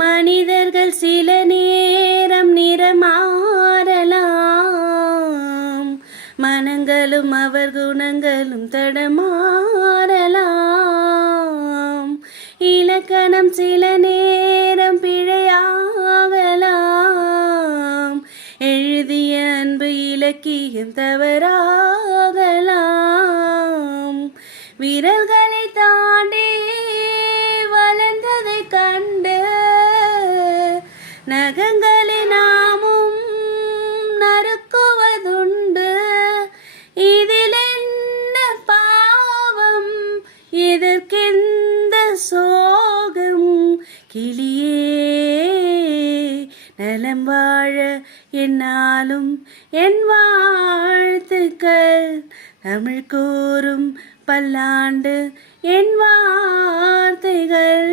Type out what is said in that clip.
மனிதர்கள் சில நேரம் நிறமாறலாம், மனங்களும் அவர் குணங்களும் தடமாறலாம். இலக்கணம் சில நேரம் பிழையாகலாம், எழுதிய அன்பு இலக்கியம் தவறாகலாம். விரல்களை தாண்டி வளர்ந்ததை கண்டு நகங்களை நாமும் நறுக்குவதுண்டு. இதில் என்ன பாவம், இதற்கெந்த சோகம்? கிளியே நலம் வாழ என்னாலும் என் வாழ்த்துக்கள், தமிழ் கூறும் பல்லாண்டு என் வார்த்தைகள்.